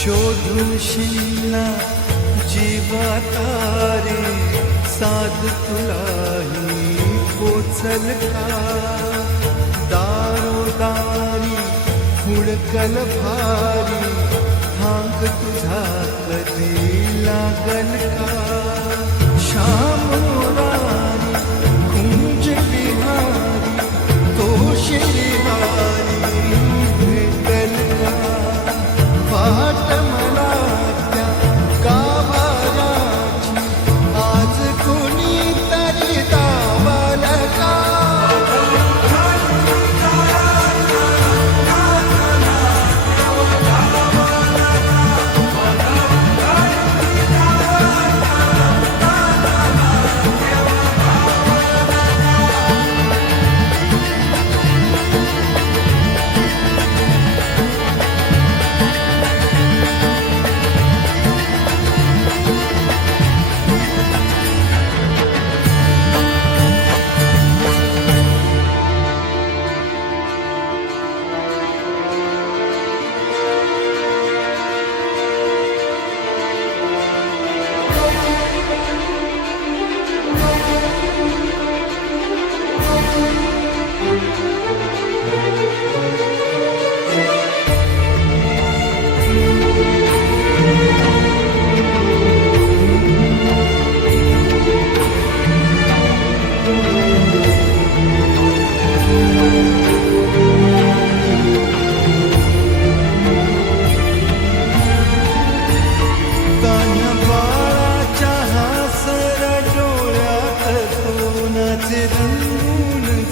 शोधून शिला जीवातारे साध तुलाही पोचल का दारोदारी हुडकल भारी थांग तुझा कधी लागल का श्याम मुरारी कुंज विहारी तो श्रीहारी भेटल का वाट मला त्या गाभाऱ्याची आज कुणी तरी दावल का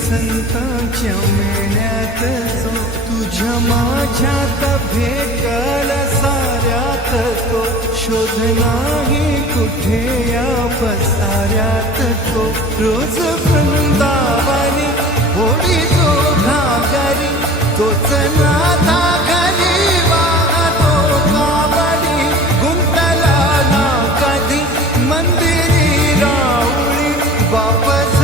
संतांच्या मेळ्यात जो तुझ्या माझ्यात भेटल साऱ्यात तो शोध नाही कुठे या पसाऱ्यात तो रोज वृंदावनी होडी जो घागरी तोच नाथा घरी वाहतो कावडी गुंतला ना कधी मंदिरी राऊळी वापस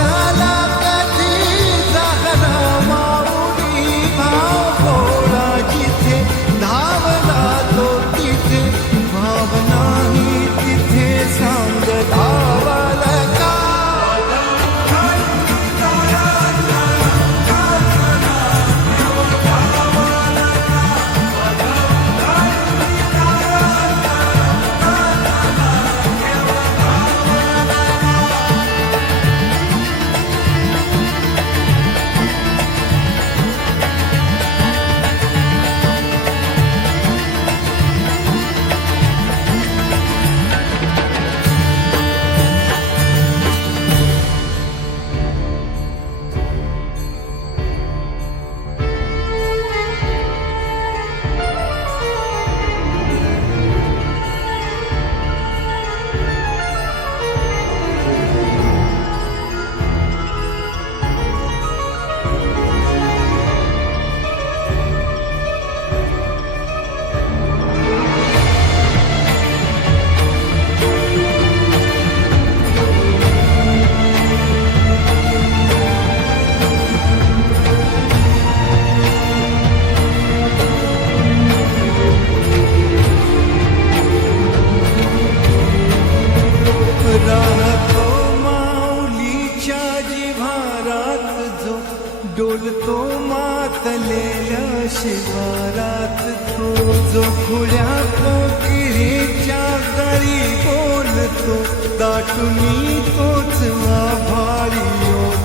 डोलतो मातलेल्या शिवारात तो जो खुल्या कोकिळीच्या गळी बोलतो दाटुनी तोच आभाळी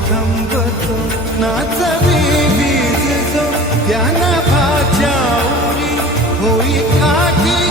थंबतो नाचवी वीज जो त्यानं भाच्या उरी होई काठी